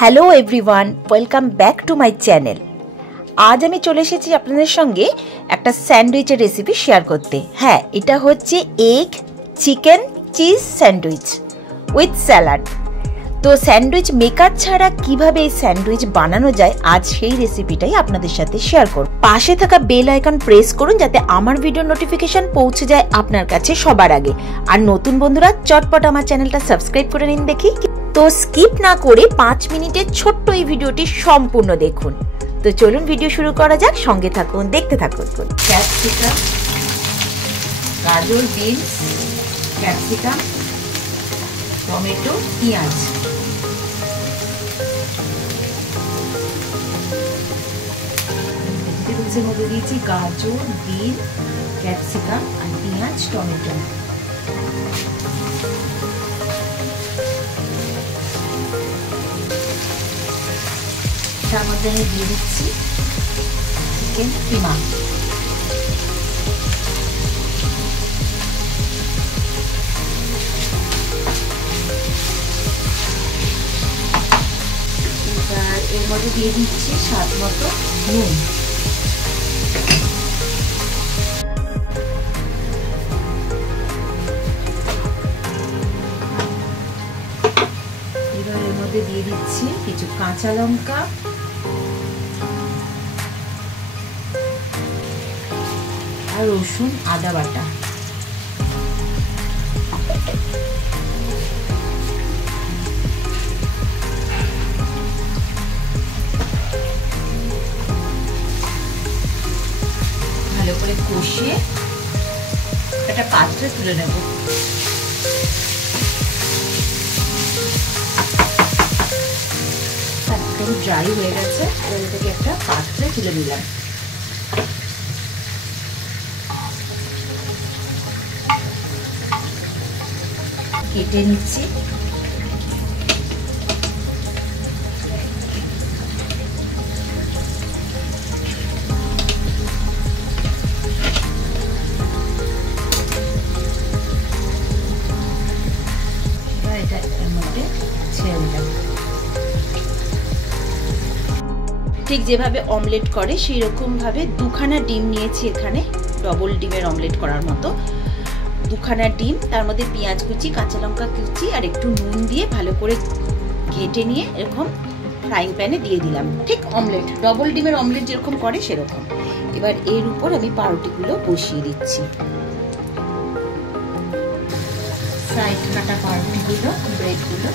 Hello everyone, welcome back to my channel. আজ আমি চলে এসেছি আপনাদের সঙ্গে একটা স্যান্ডউইচের রেসিপি শেয়ার করতে। হ্যাঁ, এটা হচ্ছে egg chicken cheese sandwich with salad. তো স্যান্ডউইচ মেকার ছাড়া কিভাবে এই স্যান্ডউইচ বানানো যায়, আজ সেই রেসিপিটাই আপনাদের সাথে শেয়ার করব। পাশে থাকা বেল আইকন প্রেস করুন যাতে আমার ভিডিও নোটিফিকেশন পৌঁছে যায় আপনার কাছে সবার আগে। আর নতুন বন্ধুরা চটপট আমার চ্যানেলটা সাবস্ক্রাইব করে নিন দেখি। তো স্কিপ না করে 5 মিনিটের ছোট্ট এই ভিডিওটি সম্পূর্ণ দেখুন। তো চলুন ভিডিও শুরু করা যাক, সঙ্গে থাকুন, দেখতে থাকুন। ক্যাপসিকাম, গাজর, বিনস, ক্যাপসিকাম, টমেটো, পেঁয়াজ, ভেজিটেবলসের মধ্যে দিয়েছি গাজর, বিন, ক্যাপসিকাম আর পেঁয়াজ, টমেটো। তার মধ্যে আমি দিয়ে দিচ্ছি চিকেন কিমা। এবার এর মধ্যে দিয়ে দিচ্ছি স্বাদ মতো নুন। এবার এর মধ্যে দিয়ে দিচ্ছি কিছু কাঁচা লঙ্কা, আর রসুন আদা বাটা। ভালো করে কষিয়ে একটা পাত্রে তুলে নেব। একদম ড্রাই হয়ে গেছে, এর থেকে একটা পাত্রে তুলে নিলাম। কেটে নিচ্ছি। এটা এর মধ্যে ছেড়ে দিলাম। ঠিক যেভাবে অমলেট করে সেই রকম ভাবে দুখানা ডিম নিয়েছি এখানে, ডবল ডিমের অমলেট করার মতো দুখানা ডিম, তার মধ্যে পেঁয়াজ কুচি, কাঁচা লঙ্কা কুচি আর একটু নুন দিয়ে ভালো করে ঘেটে নিয়ে এরকম ফ্রাইং প্যানে দিয়ে দিলাম। ঠিক অমলেট, ডবল ডিমের অমলেট যেরকম করে সেরকম। এবার এর উপর আমি পাউরুটিগুলো বসিয়ে দিচ্ছি। সাইড কাটা পাউরুটিগুলো, ব্রেডগুলো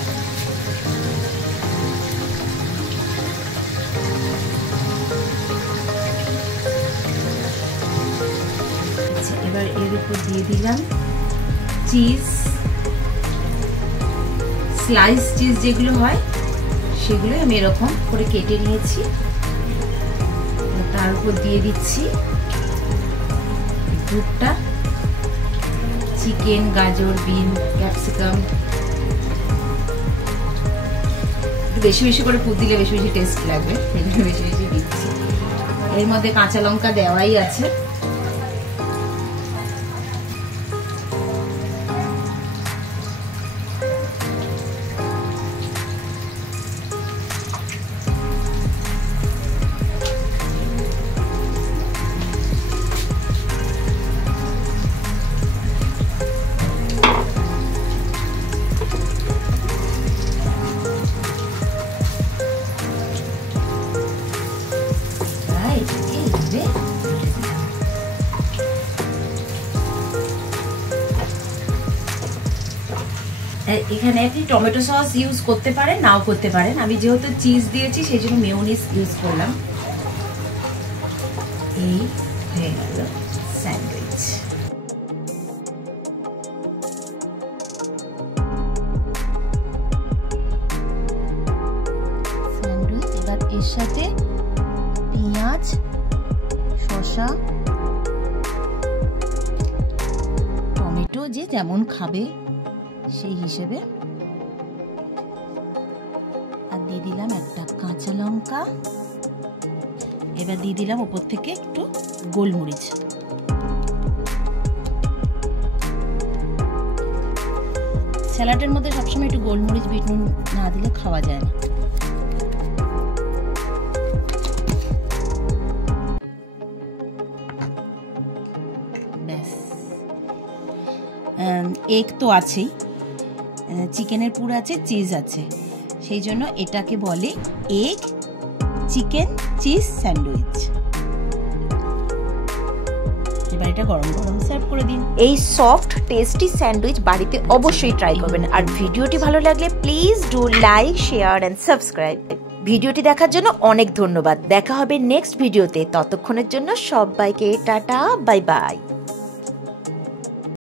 এবার এর উপর দিয়ে দিলাম চিজ, স্লাইস চিজ যেগুলো হয় সেগুলো আমি এরকম করে কেটে নিয়েছি। তার উপর দিয়ে দিচ্ছি দুধটা, চিকেন, গাজর, বিন, ক্যাপসিকাম। বেশি বেশি করে পুর দিলে বেশি বেশি টেস্ট লাগবে, বেশি বেশি দিচ্ছি। এর মধ্যে কাঁচা লঙ্কা দেওয়াই আছে। এখানে আপনি টমেটো সস ইউজ করতে পারেন, নাও করতে পারেন। আমি যেহেতু চিজ দিয়েছি সেই জন্য মেয়োনিজ ইউজ করলাম। এই হয়ে গেল স্যান্ডউইচ। এবার এর সাথে পেঁয়াজ, শসা, টমেটো যে যেমন খাবে সেই হিসেবে, আর দিয়ে দিলাম একটা কাঁচা লঙ্কা। এবার দিয়ে দিলাম উপর থেকে একটু গোলমরিচ। স্যালাডের মধ্যে সবসময় একটু গোলমরিচ বিট নুন না দিলে খাওয়া যায় না। এগ তো আছেই, চিকেনের পুর আছে, চিজ আছে, সেই জন্য এটাকে বলে এগ চিকেন চিজ স্যান্ডউইচ। এবার এটা গরম গরম সার্ভ করে দিন। এই সফট টেস্টি স্যান্ডউইচ বাড়িতে অবশ্যই ট্রাই করবেন। আর ভিডিওটি ভালো লাগলে please do like, share and subscribe. ভিডিওটি দেখার জন্য অনেক ধন্যবাদ। দেখা হবে নেক্সট ভিডিওতে। ততক্ষণের জন্য সবাইকে টাটা, বাই বাই।